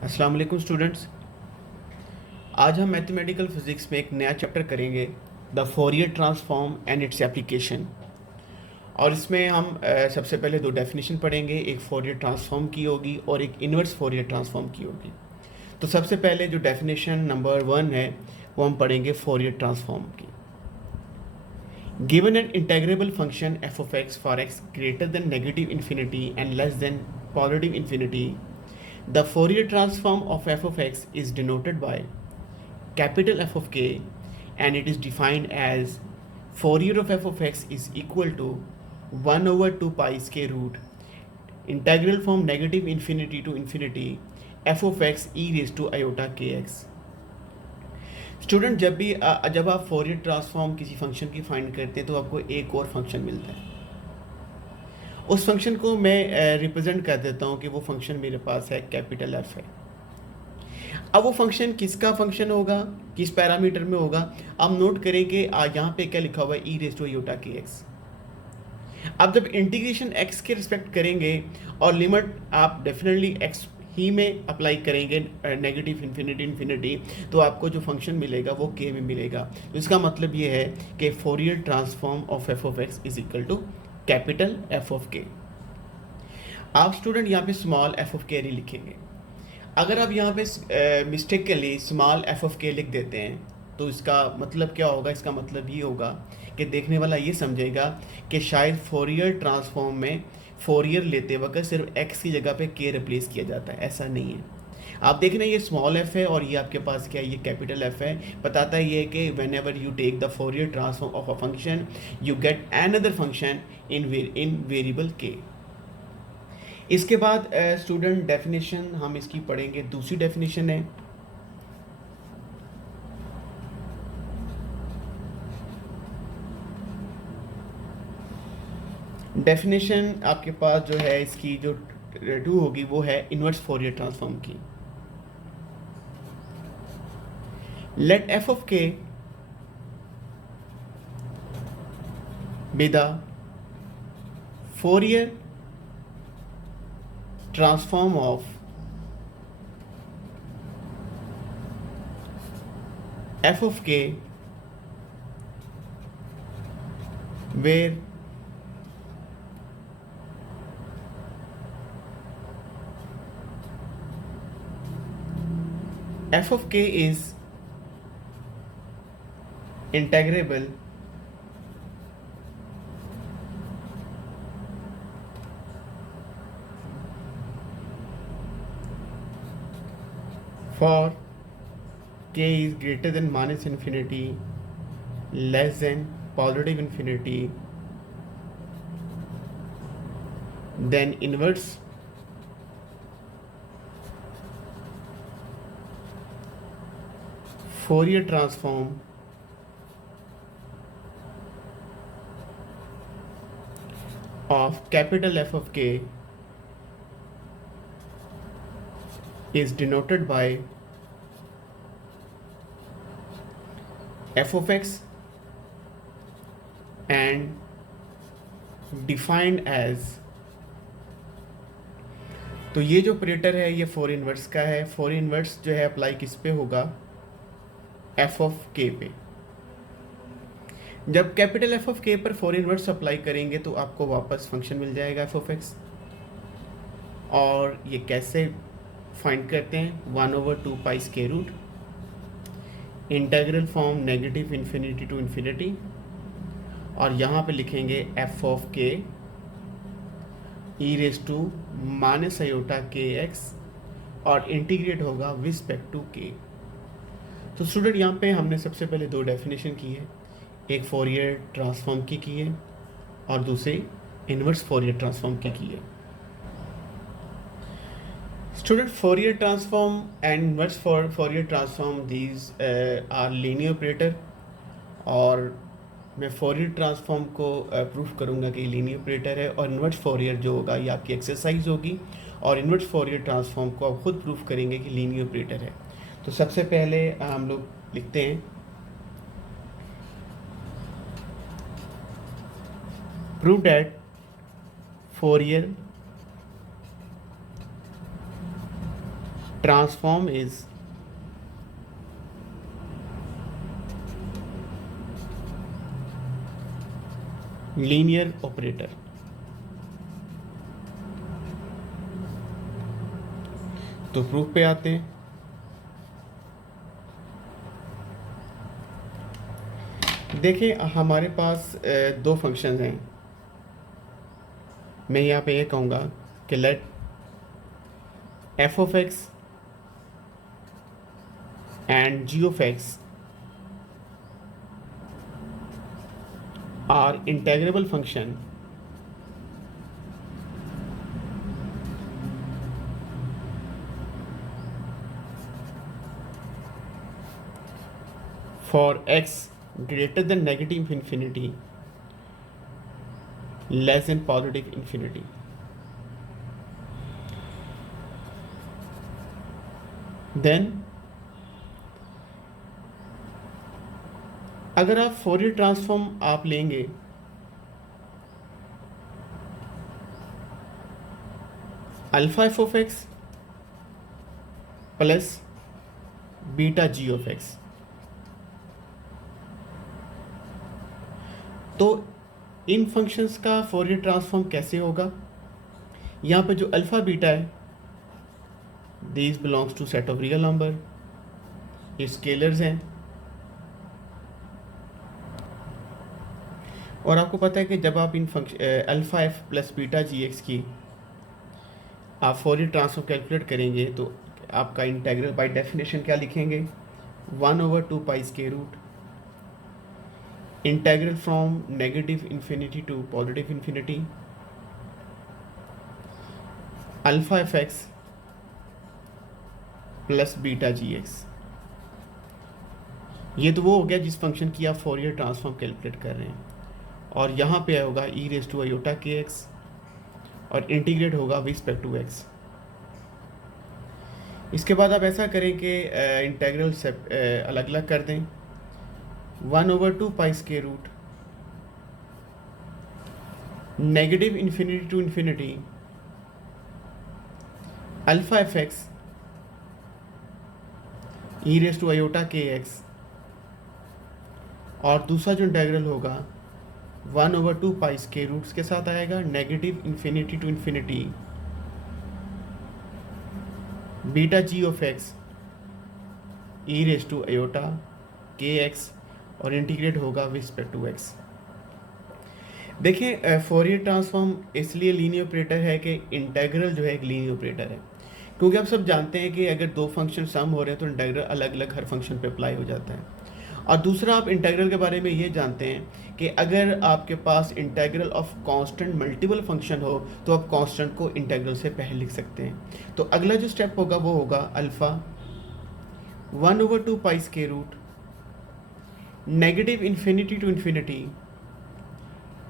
अस्सलाम वालेकुम स्टूडेंट्स। आज हम मैथमेटिकल फिज़िक्स में एक नया चैप्टर करेंगे, the Fourier transform and its application. और इसमें हम सबसे पहले दो डेफिनेशन पढ़ेंगे, एक फोरियर ट्रांसफॉर्म की होगी और एक इन्वर्स फोरियर ट्रांसफॉर्म की होगी। तो सबसे पहले जो डेफिनेशन नंबर 1 है वो हम पढ़ेंगे फोरियर ट्रांसफॉर्म की। Given an integrable function F of x for x greater than negative infinity and less than positive infinity, the Fourier transform of f of x is denoted by capital F of k, and it is defined as Fourier of f of x is equal to 1 over 2 pi square root integral from negative infinity to infinity f of x e raised to iota kx। Student जब आप Fourier transform किसी function की find करते हैं तो आपको एक और फंक्शन मिलता है। उस फंक्शन को मैं रिप्रेजेंट कर देता हूँ कि वो फंक्शन मेरे पास है, कैपिटल एफ है। अब वो फंक्शन किसका फंक्शन होगा, किस पैरामीटर में होगा, अब नोट करें कि यहाँ पे क्या लिखा हुआ है, ई रेज़ टू आयोटा के एक्स। अब जब इंटीग्रेशन एक्स के रिस्पेक्ट करेंगे और लिमिट आप डेफिनेटली एक्स ही में अप्लाई करेंगे, नेगेटिव इन्फिनिटी, तो आपको जो फंक्शन मिलेगा वो के में मिलेगा। तो इसका मतलब ये है कि Fourier transform of F of x is equal to capital F of K. आप स्टूडेंट यहाँ पे स्मॉल एफ ऑफ के नहीं लिखेंगे। अगर आप यहाँ पे मिस्टेकली स्मॉल एफ ऑफ के लिख देते हैं तो इसका मतलब क्या होगा, इसका मतलब ये होगा कि देखने वाला ये समझेगा कि शायद फोरियर ट्रांसफॉर्म में फोरियर लेते वक्त सिर्फ एक्स की जगह पे के रिप्लेस किया जाता है। ऐसा नहीं है। आप देख रहे हैं ये स्मॉल एफ है और ये आपके पास क्या है, ये कैपिटल एफ है। बताता है ये कि whenever you take the Fourier transform of a function you get another function in variable K. इसके बाद स्टूडेंट डेफिनेशन हम इसकी पढ़ेंगे। दूसरी डेफिनेशन है डेफिनेशन आपके पास जो है इसकी जो 2 होगी वो है इन्वर्स फोरियर ट्रांसफॉर्म की। लेट एफ ऑफ के be the Fourier transform of f of k where f of k is integrable for k is greater than minus infinity, less than positive infinity, then inverse Fourier transform of capital F of k is denoted by f of x and defined as, तो ये जो operator है ये four inverse का है। Four inverse जो है apply किस पे होगा, एफ ऑफ के पे। जब कैपिटल एफ ऑफ के पर फोर इनवर्स अप्लाई करेंगे तो आपको वापस फंक्शन मिल जाएगा एफ ऑफ एक्स। और ये कैसे फाइंड करते हैं, 1 over 2 pi square root integral from negative infinity to infinity, और यहाँ पे लिखेंगे F of K E raise to minus iota के एक्स और इंटीग्रेट होगा विद रिस्पेक्ट टू के। तो स्टूडेंट यहाँ पे हमने सबसे पहले दो डेफिनेशन की है, एक फोरियर ट्रांसफॉर्म की है और दूसरी इन्वर्स फोरियर ट्रांसफॉर्म की है। Student Fourier transform and inverse Fourier transform these are linear operator, और मैं फोरियर ट्रांसफॉर्म को प्रूफ करूँगा कि लीनियर ऑपरेटर है, और इन्वर्स फोरियर जो होगा ये आपकी एक्सरसाइज होगी, और इन्वर्स फोरियर ट्रांसफॉर्म को आप खुद प्रूफ करेंगे कि लीनियर ऑपरेटर है। तो सबसे पहले हम लोग लिखते हैं prove that Fourier transform is linear operator. तो प्रूफ पे आते हैं। देखिए हमारे पास दो फंक्शंस हैं। मैं यहाँ पे ये कहूँगा कि late f of x and g of x are integrable function for x greater than negative infinity less than positive infinity. Then अगर आप फोरियर ट्रांसफॉर्म आप लेंगे alpha f of x plus beta ji of x, तो इन functions का Fourier transform कैसे होगा? यहाँ पे जो अल्फा बीटा है this belongs to set of real number, ये स्केलर्स हैं। और आपको पता है कि जब आप इन function alpha f plus beta जी एक्स की आप फोरियर ट्रांसफॉर्म कैलकुलेट करेंगे तो आपका इंटेग्रल बाय डेफिनेशन क्या लिखेंगे? 1/2 pi square root integral from negative infinity to positive infinity alpha F x plus beta ji X. ये तो वो हो गया जिस फंक्शन की आप फोरियर ट्रांसफॉर्म कैलकुलेट कर रहे हैं। और यहाँ पे होगा ई रेस टू आयोटा के एक्स और इंटीग्रेट होगा विद रिस्पेक्ट टू एक्स। इसके बाद आप ऐसा करें कि इंटेग्रल से अलग अलग कर दें। 1/2 pi square root negative infinity to infinity alpha F X E raise to iota के एक्स, और दूसरा जो इंटेग्रल होगा 1/2 पाई स्क्वायर रूट्स के साथ आएगा negative infinity to infinity beta ji of X E raise to iota के X और इंटीग्रेट होगा विद रिस्पेक्ट टू एक्स। देखिए फोरियर ट्रांसफॉर्म इसलिए लीनियर ऑपरेटर है कि इंटेग्रल जो है एक लीनियर ऑपरेटर है, क्योंकि आप सब जानते हैं कि अगर दो फंक्शन सम हो रहे हैं तो इंटेग्रल अलग अलग हर फंक्शन पे अप्लाई हो जाता है। और दूसरा आप इंटेग्रल के बारे में ये जानते हैं कि अगर आपके पास integral of constant multiple function हो तो आप कांस्टेंट को इंटेग्रल से पहले लिख सकते हैं। तो अगला जो स्टेप होगा वो होगा alpha 1/2 pi square root negative infinity to infinity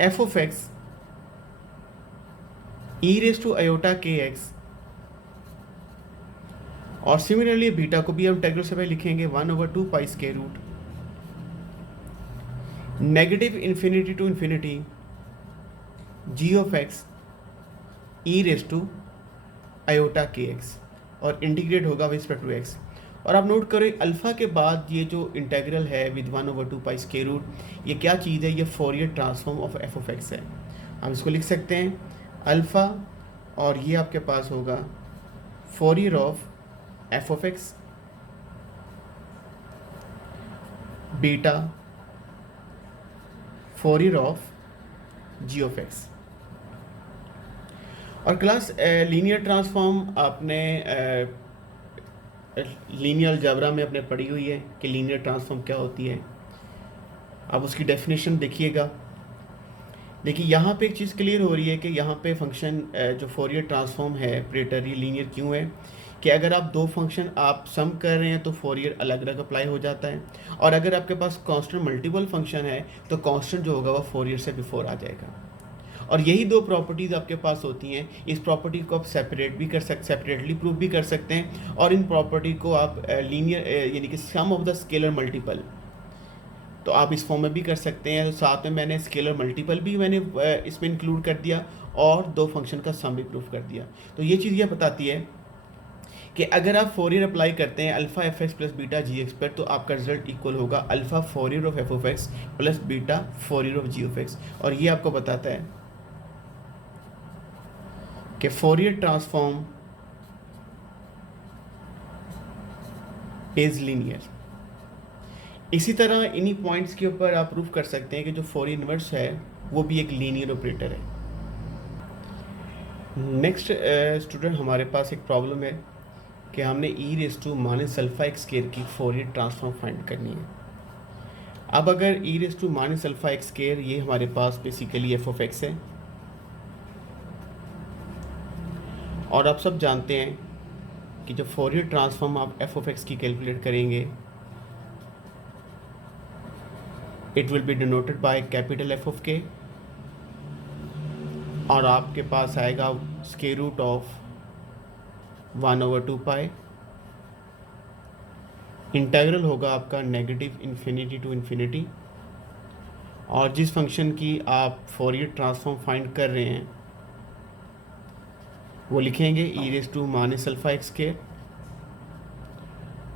F of X E raise to iota के एक्स, और सिमिलरली बीटा को भी हम इंटेग्रल से पहले लिखेंगे 1/2 pi square root negative infinity to infinity G of X E raise to iota के X और इंटीग्रेट होगा विद रिस्पेक्ट टू एक्स। और आप नोट करें अल्फ़ा के बाद ये जो इंटेग्रल है विद 1/2 पाई स्क्वायर रूट, ये क्या चीज़ है? ये Fourier transform of F of x है। हम इसको लिख सकते हैं अल्फ़ा, और ये आपके पास होगा Fourier of F of X beta Fourier of ji of x. और क्लास लीनियर ट्रांसफॉर्म आपने लीनियर अलजेब्रा में अपने पढ़ी हुई है कि लीनियर ट्रांसफॉर्म क्या होती है। अब उसकी डेफिनेशन देखिएगा। देखिए यहाँ पे एक चीज़ क्लियर हो रही है कि यहाँ पे फंक्शन जो फोरियर ट्रांसफॉर्म है ऑपरेटर ये लीनियर क्यों है कि अगर आप दो फंक्शन आप सम कर रहे हैं तो फोरियर अलग अलग अप्लाई हो जाता है, और अगर आपके पास कांस्टेंट मल्टीपल फंक्शन है तो कांस्टेंट जो होगा वो फोरियर से बिफोर आ जाएगा। और यही दो प्रॉपर्टीज़ आपके पास होती हैं। इस प्रॉपर्टी को आप सेपरेटली प्रूव भी कर सकते हैं, और इन प्रॉपर्टी को आप लीनियर यानी कि सम ऑफ द स्केलर मल्टीपल तो आप इस फॉर्म में भी कर सकते हैं। तो साथ में मैंने स्केलर मल्टीपल भी मैंने इसमें इंक्लूड कर दिया और दो फंक्शन का सम भी प्रूफ कर दिया। तो ये चीज़ ये बताती है कि अगर आप फोरियर अप्लाई करते हैं alpha f x plus beta जी एक्स पर, तो आपका रिजल्ट इक्वल होगा alpha Fourier of F of x plus beta Fourier of ji of x. और ये आपको बताता है कि फोरियर ट्रांसफॉर्म इज लीनियर। इसी तरह इन्हीं पॉइंट्स के ऊपर आप प्रूफ कर सकते हैं कि जो फोरियर इनवर्स है वो भी एक लीनियर ऑपरेटर है। नेक्स्ट स्टूडेंट, हमारे पास एक प्रॉब्लम है कि हमने e raise to minus alpha x square की फोरियर ट्रांसफॉर्म फाइंड करनी है। अब अगर e raise to minus alpha x square, ये हमारे पास बेसिकली एफ ऑफ एक्स है, और आप सब जानते हैं कि जब फोरियर ट्रांसफॉर्म आप एफ ऑफ एक्स की कैलकुलेट करेंगे, it will be denoted by capital F of के, और आपके पास आएगा square root of 1/2 pi. Integral होगा आपका नेगेटिव इन्फिनिटी टू इन्फिनिटी, और जिस फंक्शन की आप फोरियर ट्रांसफॉर्म फाइंड कर रहे हैं वो लिखेंगे e raise to minus alpha x square,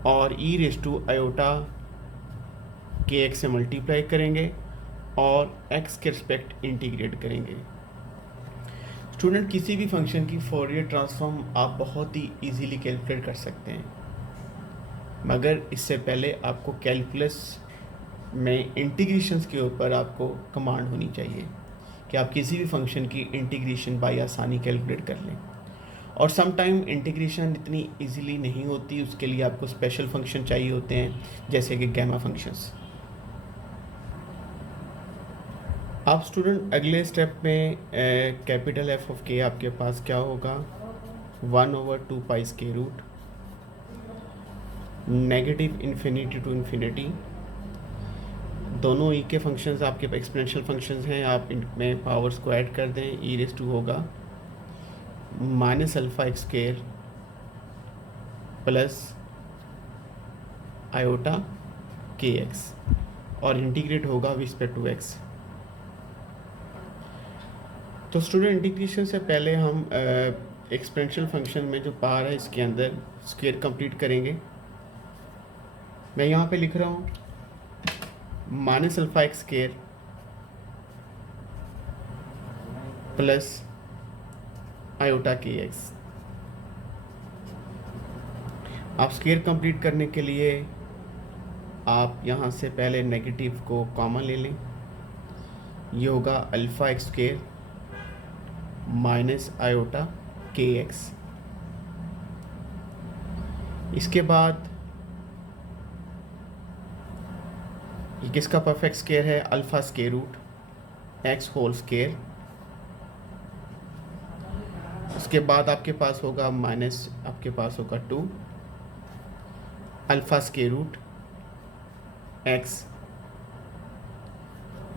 और ई रेस टू आयोटा के एक्स से मल्टीप्लाई करेंगे और एक्स के रिस्पेक्ट इंटीग्रेट करेंगे। स्टूडेंट, किसी भी फंक्शन की फोरियर ट्रांसफॉर्म आप बहुत ही इजीली कैलकुलेट कर सकते हैं, मगर इससे पहले आपको कैलकुलस में इंटीग्रेशंस के ऊपर आपको कमांड होनी चाहिए कि आप किसी भी फंक्शन की इंटीग्रेशन बाय आसानी कैलकुलेट कर लें। और सम टाइम इंटीग्रेशन इतनी इजीली नहीं होती, उसके लिए आपको स्पेशल फंक्शन चाहिए होते हैं, जैसे कि गैमा फंक्शंस। आप स्टूडेंट अगले स्टेप में कैपिटल एफ ऑफ के आपके पास क्या होगा, 1/2 pi square root negative infinity to infinity. दोनों ई के फंक्शंस आपके एक्सपोनेंशियल फंक्शंस हैं, आप इनमें पावर्स को ऐड कर दें, ई रेस टू होगा minus alpha x square plus iota के एक्स, और इंटीग्रेट होगा विद रिस्पेक्ट टू एक्स। तो स्टूडेंट, इंटीग्रेशन से पहले हम एक्सपोनेंशियल फंक्शन में जो पावर है इसके अंदर स्क्वायर कंप्लीट करेंगे। मैं यहाँ पे लिख रहा हूँ minus alpha x square plus iota के एक्स। आप स्क्वायर कंप्लीट करने के लिए आप यहाँ से पहले नेगेटिव को कॉमन ले लें, ये होगा alpha x square minus iota के एक्स। इसके बाद ये किसका परफेक्ट स्क्वायर है, alpha square root X whole square. उसके बाद आपके पास होगा माइनस, आपके पास होगा 2 अल्फ़ा स्क्वायर रूट एक्स,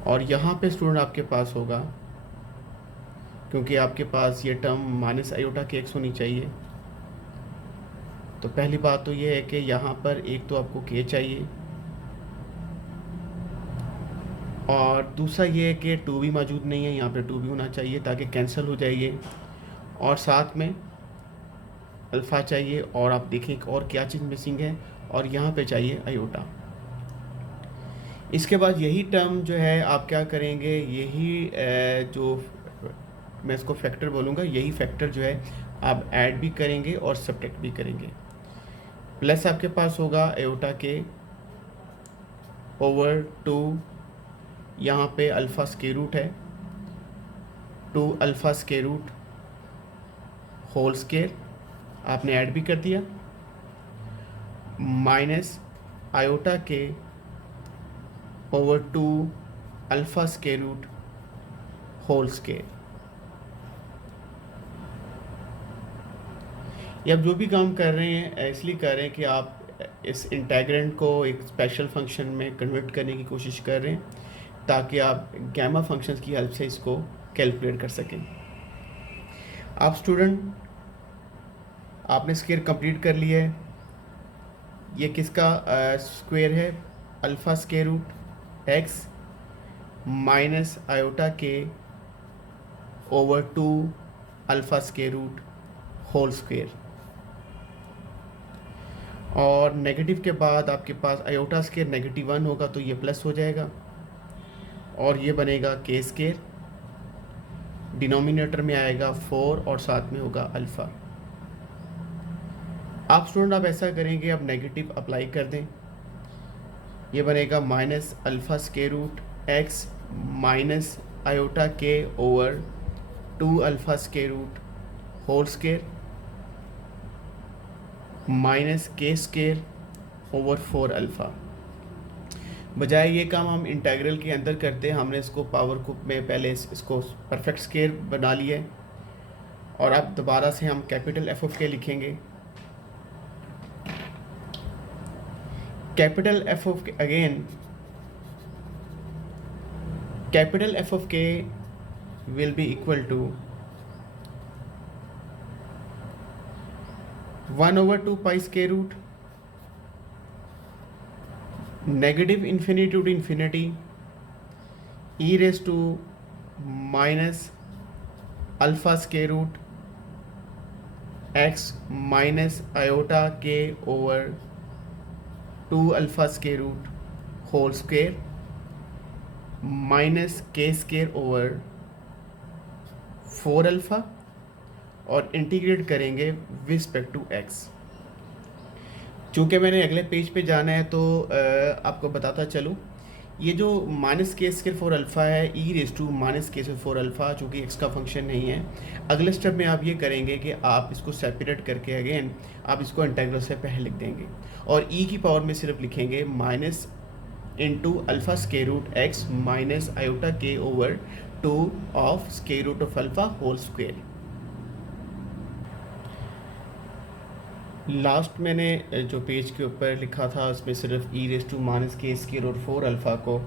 और यहाँ पे स्टूडेंट आपके पास होगा, क्योंकि आपके पास ये टर्म माइनस आयोटा के एक्स होनी चाहिए, तो पहली बात तो ये है कि यहाँ पर एक तो आपको के चाहिए, और दूसरा ये है कि 2 भी मौजूद नहीं है, यहाँ पे 2 भी होना चाहिए ताकि कैंसिल हो जाइए, और साथ में अल्फ़ा चाहिए, और आप देखें और क्या चीज़ मिसिंग है, और यहाँ पे चाहिए आयोटा। इसके बाद यही टर्म जो है आप क्या करेंगे, यही जो मैं इसको फैक्टर बोलूँगा, यही फैक्टर जो है आप ऐड भी करेंगे और सब्ट्रैक्ट भी करेंगे। प्लस आपके पास होगा आयोटा के ओवर 2, यहाँ पे अल्फ़ा स्क्वायर रूट है 2 alpha square root whole square, आपने ऐड भी कर दिया, माइनस आयोटा के over 2 alpha square root whole square. ये आप जो भी काम कर रहे हैं इसलिए कर रहे हैं कि आप इस इंटीग्रेंड को एक स्पेशल फंक्शन में कन्वर्ट करने की कोशिश कर रहे हैं ताकि आप गैमा फंक्शंस की हेल्प से इसको कैलकुलेट कर सकें। आप स्टूडेंट, आपने स्क्वायर कंप्लीट कर लिया है, ये किसका स्क्वायर है, alpha square root x minus iota के over 2 alpha square root whole square. और नेगेटिव के बाद आपके पास आयोटा स्केयर -1 होगा तो ये प्लस हो जाएगा और ये बनेगा के स्केयर, डिनोमिनेटर में आएगा 4 और साथ में होगा अल्फ़ा। आप स्टूडेंट आप ऐसा करेंगे, अब नेगेटिव अप्लाई कर दें, ये बनेगा minus alpha square root x minus iota के over 2 alpha square root whole square minus k square over 4 alpha. बजाय ये काम हम इंटीग्रल के अंदर करते हैं, हमने इसको पावर को में पहले इसको परफेक्ट स्केयर बना लिया है और अब दोबारा से हम कैपिटल एफ ऑफ के लिखेंगे। कैपिटल एफ ऑफ के अगेन कैपिटल एफ ऑफ के will be equal to 1/2 pi square root negative infinity to infinity e raised to minus alpha square root x minus iota k over 2 alpha square root whole square minus k square over 4 alpha और integrate करेंगे with respect to x. चूँकि मैंने अगले page पे जाना है तो आपको बताता चलूँ, ये जो माइनस के स्केयर 4 अल्फ़ा है e raise to minus k square 4 alpha, चूँकि एक्स का फंक्शन नहीं है। अगले स्टेप में आप ये करेंगे कि आप इसको सेपरेट करके अगेन आप इसको इंटीग्रल से पहले लिख देंगे और ई की पावर में सिर्फ लिखेंगे minus into alpha square root x minus iota के over 2 of square root of alpha whole square. Last मैंने जो पेज के ऊपर लिखा था उसमें सिर्फ e raise to minus k square और 4 अल्फ़ा को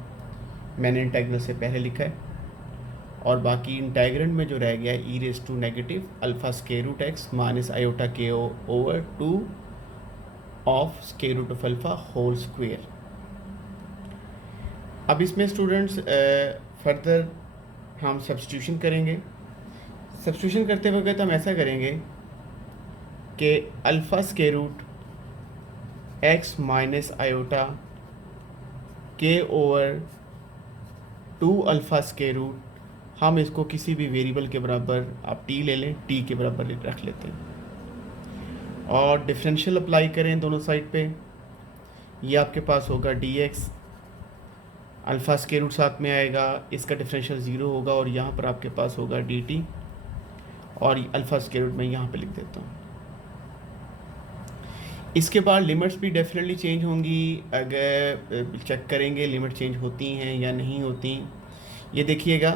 मैंने इंटीग्रल से पहले लिखा है और बाकी इंटीग्रेंड में जो रह गया है e raise to negative alpha square root x minus iota के over 2 of square root of alpha whole square. अब इसमें स्टूडेंट्स फर्दर हम सब्स्टिट्यूशन करेंगे। सब्स्टिट्यूशन करते वक्त हम ऐसा करेंगे कि alpha square root x minus iota के ओवर 2 अल्फ़ा स्केयर रूट, हम इसको किसी भी वेरिएबल के बराबर आप टी ले लें, टी के बराबर रख लेते हैं और डिफरेंशियल अप्लाई करें दोनों साइड पे। ये आपके पास होगा D X, alpha square root साथ में आएगा, इसका डिफरेंशियल 0 होगा और यहाँ पर आपके पास होगा डी टी और अल्फ़ा स्केयर रूट मैं यहाँ पे लिख देता हूँ। इसके बाद लिमिट्स भी डेफिनेटली चेंज होंगी, अगर चेक करेंगे लिमिट चेंज होती हैं या नहीं होती। ये देखिएगा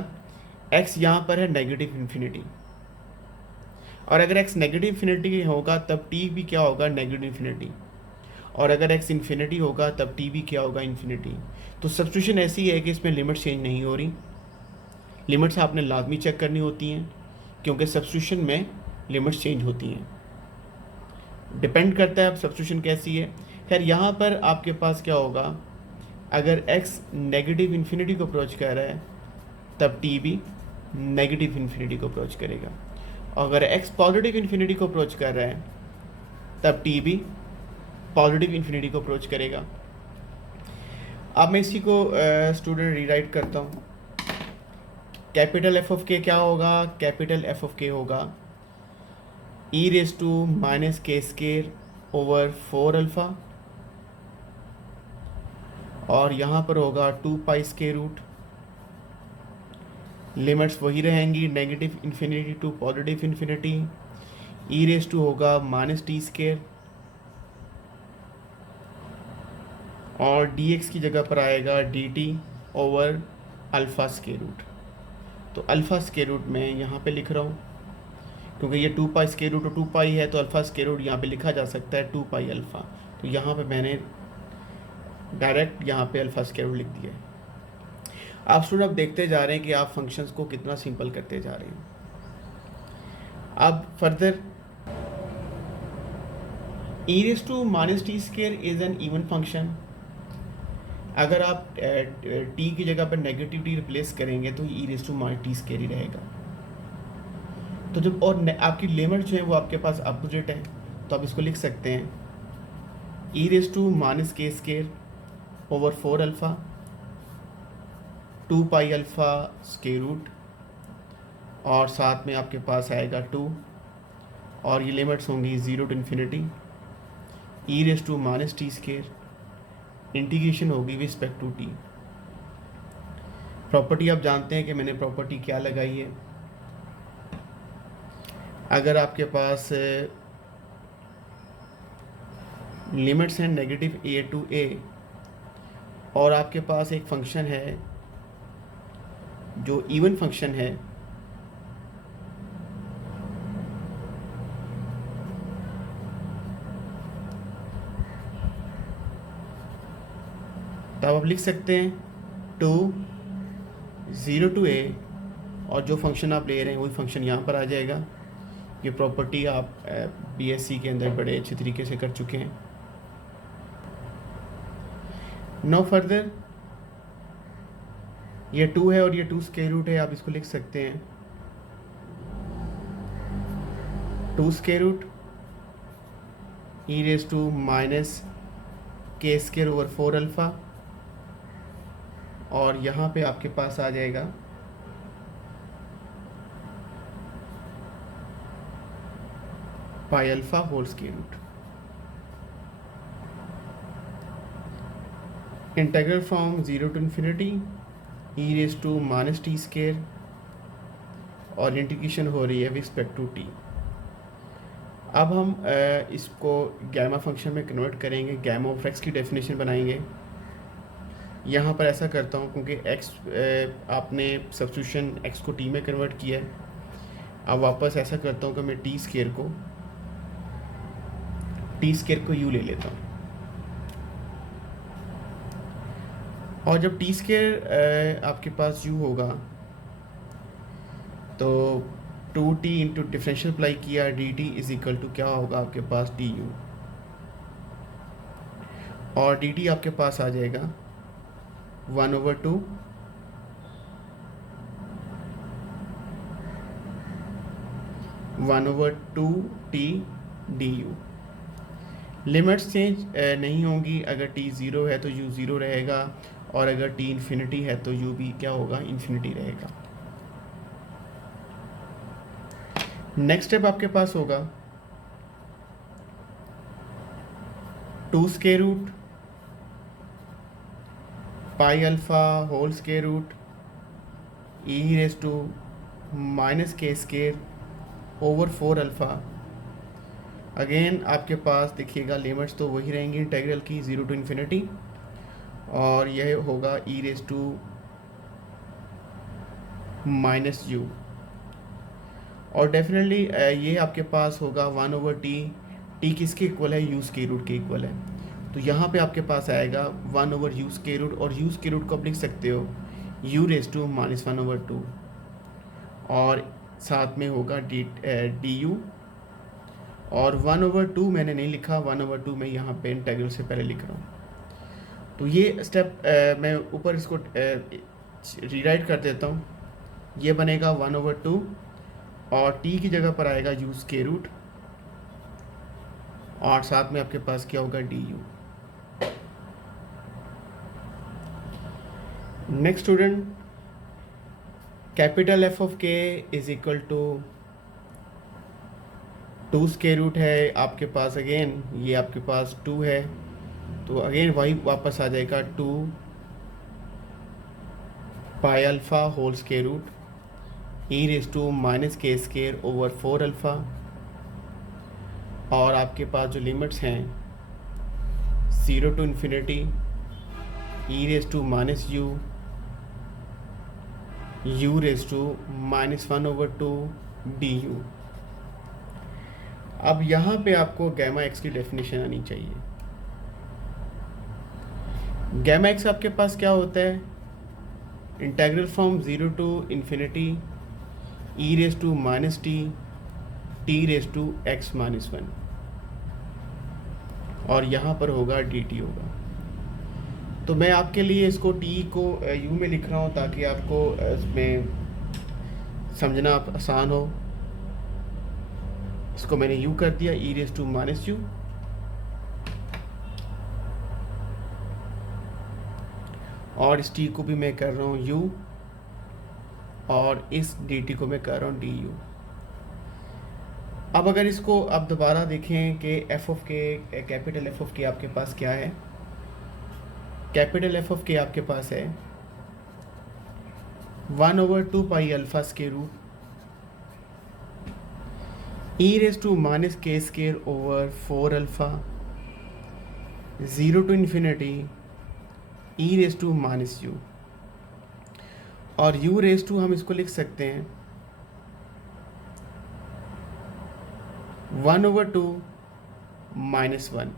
x यहाँ पर है नेगेटिव इन्फिनिटी और अगर x नेगेटिव इन्फिनिटी होगा तब t भी क्या होगा नेगेटिव इन्फिनिटी और अगर x इन्फिनिटी होगा तब t भी क्या होगा इन्फिनिटी। तो सब्स्टिट्यूशन ऐसी है कि इसमें लिमिट चेंज नहीं हो रही, लिमिट्स आपने लाजमी चेक करनी होती हैं क्योंकि सब्स्टिट्यूशन में लिमिट्स चेंज होती हैं, डिपेंड करता है अब सब्स्टिट्यूशन कैसी है। खैर यहाँ पर आपके पास क्या होगा, अगर x नेगेटिव इन्फिनिटी को अप्रोच कर रहा है तब t भी नेगेटिव इन्फिनिटी को अप्रोच करेगा और अगर x पॉजिटिव इन्फिनिटी को अप्रोच कर रहा है तब t भी पॉजिटिव इन्फिनिटी को अप्रोच करेगा। अब मैं इसी को स्टूडेंट रीराइट करता हूँ। कैपिटल एफ ऑफ के क्या होगा, कैपिटल एफ ऑफ के होगा ई raise to minus k square over 4 alpha और यहाँ पर होगा 2 पाई स्केयर रूट, लिमिट्स वही रहेंगी negative infinity to positive infinity, E raise to होगा माइनस टी स्केयर और dx की जगह पर आएगा dt over alpha square root. तो अल्फ़ा स्केयर रूट मैं यहाँ पे लिख रहा हूँ क्योंकि ये 2 पाई स्केयर रूट और 2 पाई है तो अल्फ़ा स्केयर रूट यहाँ पे लिखा जा सकता है 2 पाई अल्फ़ा। तो यहाँ पे मैंने डायरेक्ट यहाँ पे अल्फ़ा स्केयर रूट लिख दिया है। आप स्टूडेंट अब देखते जा रहे हैं कि आप फंक्शंस को कितना सिंपल करते जा रहे हैं। अब further E raise to minus T square is an even function. अगर आप टी की जगह पर नेगेटिव टी रिप्लेस करेंगे तो e raise to minus T square ही रहेगा। तो जब और आपकी लिमिट जो है वो आपके पास अपोजिट है तो आप इसको लिख सकते हैं ई raise to minus k square over 4 alpha 2 pi alpha square root, और साथ में आपके पास आएगा 2, और ये लिमिट्स होंगी 0 to infinity E raise to minus T square, integration होगी with respect to t. Property आप जानते हैं कि मैंने प्रॉपर्टी क्या लगाई है। अगर आपके पास लिमिट्स हैं नेगेटिव ए टू ए, और आपके पास एक फंक्शन है जो इवन फंक्शन है, तब आप लिख सकते हैं 2 0 टू ए, और जो फंक्शन आप ले रहे हैं वही फंक्शन यहाँ पर आ जाएगा। ये प्रॉपर्टी आप बीएससी के अंदर बड़े अच्छे तरीके से कर चुके हैं। नो फर्दर, ये 2 है और ये 2 स्क्वायर रूट है, आप इसको लिख सकते हैं 2 square root E raise to minus के स्क्वायर ओवर 4 अल्फ़ा, और यहाँ पे आपके पास आ जाएगा pi alpha whole square root. Integral from 0 to infinity E raise to minus t square, और इंटीग्रेशन हो रही है विद रिस्पेक्ट टू टी। अब हम इसको गैमा फंक्शन में कन्वर्ट करेंगे, गैमा ऑफ एक्स की डेफिनेशन बनाएंगे। यहाँ पर ऐसा करता हूँ क्योंकि x आपने सब्स्टिट्यूशन x को t में कन्वर्ट किया है। अब वापस ऐसा करता हूँ कि मैं t स्क्वायर को u ले लेता हूँ, और जब t स्क्वायर आपके पास u होगा तो 2t इंटू डिफरेंशियल अप्लाई किया dt इज इक्वल टू क्या होगा आपके पास du, और dt आपके पास आ जाएगा 1/2 1/2t du। लिमिट्स चेंज नहीं होंगी, अगर t 0 है तो u 0 रहेगा, और अगर t इन्फिनिटी है तो u भी क्या होगा, इन्फिनिटी रहेगा। नेक्स्ट स्टेप आपके पास होगा 2 square root pi alpha whole square root E raise to minus के स्क्वायर ओवर 4 अल्फ़ा। अगेन आपके पास देखिएगा लिमिट्स तो वही रहेंगी इंटीग्रल की 0 टू इन्फिनिटी, और यह होगा ई रेस टू माइनस यू, और डेफिनेटली ये आपके पास होगा 1/t। टी किसके इक्वल है, यू स्क्वायर रूट के इक्वल है, तो यहाँ पे आपके पास आएगा 1/u स्क्वायर रूट, और u स्क्वायर रूट को आप लिख सकते हो u रेस टू माइनस 1/2, और साथ में होगा du, और 1/2 मैंने नहीं लिखा, 1/2 मैं यहाँ पे इंटीग्रल से पहले लिख रहा हूँ। तो ये स्टेप मैं ऊपर इसको रीराइट कर देता हूँ। ये बनेगा 1/2, और t की जगह पर आएगा u स्क्वायर रूट, और साथ में आपके पास क्या होगा du। Next student, capital F of k is equal to 2 square root है आपके पास, अगेन ये आपके पास 2 है, तो अगेन वही वापस आ जाएगा 2 pi alpha whole square root E raise to minus के स्क्वायर ओवर 4 अल्फ़ा, और आपके पास जो लिमिट्स हैं 0 to infinity E raise to minus u raise to minus 1/2 du। अब यहाँ पे आपको गैमा एक्स की डेफिनेशन आनी चाहिए। गैमा एक्स आपके पास क्या होता है, integral from 0 to infinity E raise to minus T raise to x minus 1, और यहाँ पर होगा dt होगा। तो मैं आपके लिए इसको t को u में लिख रहा हूँ ताकि आपको इसमें समझना आसान हो। इसको मैंने u कर दिया ई रेस टू माइनस यू, और इस टी को भी मैं कर रहा हूँ यू, और इस डी टी को मैं कर रहा हूँ डी यू। अब अगर इसको आप दोबारा देखें कि एफ ऑफ के, कैपिटल एफ ऑफ के आपके पास क्या है, कैपिटल एफ ऑफ के आपके पास है 1/2 pi alpha square root E raise to minus k square over 4 alpha 0 to infinity e raise to minus u, और u रेज टू हम इसको लिख सकते हैं 1/2 माइनस 1,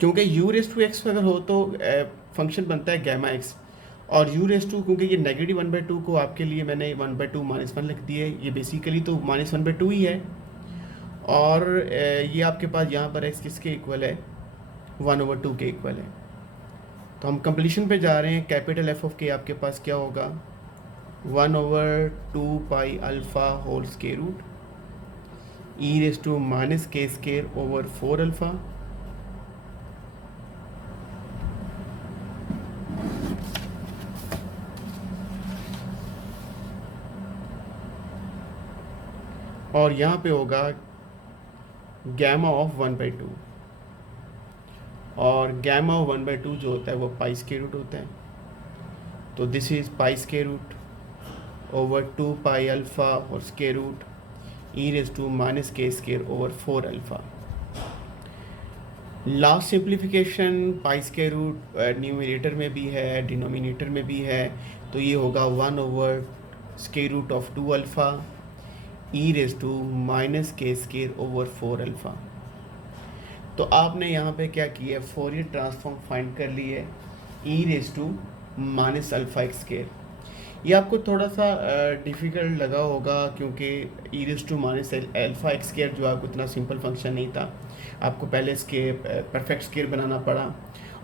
क्योंकि u रेज टू एक्स अगर हो तो फंक्शन बनता है गैमा एक्स, और u रेज टू क्योंकि ये नेगेटिव 1/2 को आपके लिए मैंने 1/2 माइनस 1 लिख दिया है, ये बेसिकली तो माइनस 1/2 ही है, और ये आपके पास यहाँ पर x किसके इक्वल है, 1/2 के इक्वल है। तो हम कंप्लीशन पे जा रहे हैं। कैपिटल एफ ऑफ के आपके पास क्या होगा, 1/2 pi alpha whole square root E raise to minus k square over 4 alpha और यहाँ पे होगा गैमा ऑफ 1/2, और गैमा ऑफ 1/2 जो होता है वो पाई स्केयर रूट होता है। तो this is pi square root over 2 pi alpha और square root E raise to minus k square over 4 alpha. Last simplification pi square root numerator में भी है, डिनोमिनेटर में भी है, तो ये होगा 1/स्केयर root of 2 alpha e raise to minus k square over 4 alpha. तो आपने यहाँ पे क्या किया है, फोरियर ट्रांसफॉर्म फाइंड कर ली है e raise to minus alpha x square. ये आपको थोड़ा सा डिफ़िकल्ट लगा होगा क्योंकि e raise to minus alpha x square जो आपको इतना सिंपल फंक्शन नहीं था, आपको पहले इसके परफेक्ट स्केयर बनाना पड़ा,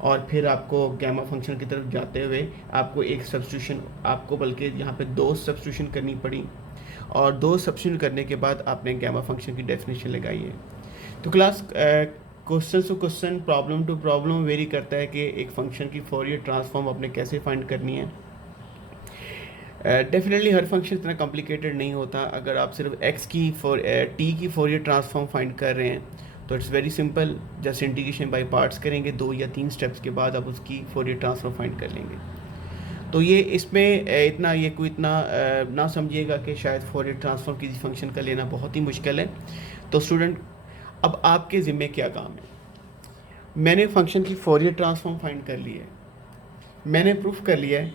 और फिर आपको गैमा फंक्शन की तरफ जाते हुए आपको एक सब्स्टिट्यूशन, आपको बल्कि यहाँ पे 2 सब्स्टिट्यूशन करनी पड़ी, और 2 सब्स्टिट्यूशन करने के बाद आपने गैमा फंक्शन की डेफिनेशन लगाई है। तो class question to question, problem to problem vary करता है कि एक फंक्शन की फोरियर ट्रांसफॉर्म आपने कैसे फाइंड करनी है। डेफिनेटली हर फंक्शन इतना कॉम्प्लिकेटेड नहीं होता। अगर आप सिर्फ x की t की फोरियर ट्रांसफॉर्म फाइंड कर रहे हैं तो it's very simple, just integration by parts करेंगे, 2 या 3 स्टेप्स के बाद आप उसकी फोरियर ट्रांसफॉर्म फाइंड कर लेंगे। तो ये इसमें इतना ये कोई इतना ना समझिएगा कि शायद फोरियर ट्रांसफॉर्म किसी फंक्शन का लेना बहुत ही मुश्किल है। तो स्टूडेंट, अब आपके ज़िम्मे क्या काम है। मैंने फंक्शन की फोरियर ट्रांसफॉर्म फाइंड कर ली है, मैंने प्रूफ कर लिया है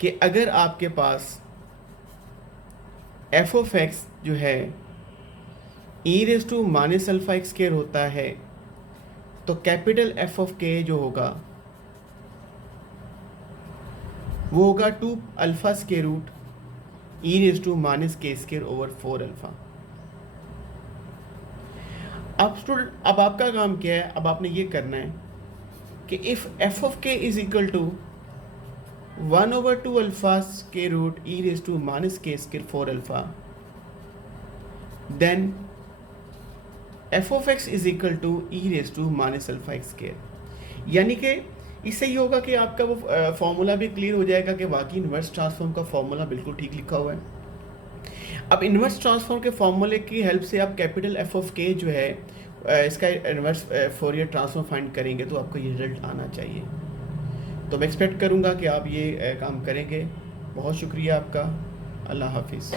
कि अगर आपके पास एफ ऑफ एक्स जो है e raise to minus alpha x square होता है, तो कैपिटल एफ ऑफ के जो होगा वो होगा 2 alpha square root E raise to minus के स्क्वायर ओवर 4 अल्फ़ा। अब स्टूडेंट, अब आपका काम क्या है, अब आपने ये करना है कि if f of k is equal to 1/2 alpha square root E raise to minus के square 4 alpha, then f of x is equal to e raise to minus alpha x square. यानी कि इससे ये होगा कि आपका वो फॉर्मूला भी क्लियर हो जाएगा कि वाकई इन्वर्स ट्रांसफॉर्म का फॉर्मूला बिल्कुल ठीक लिखा हुआ है। अब इन्वर्स ट्रांसफॉर्म के फॉर्मूले की हेल्प से आप कैपिटल एफ ऑफ के जो है इसका इन्वर्स फोरियर ट्रांसफॉर्म फाइंड करेंगे तो आपको ये रिजल्ट आना चाहिए। तो मैं एक्सपेक्ट करूँगा कि आप ये काम करेंगे। बहुत शुक्रिया आपका। अल्लाह हाफिज़।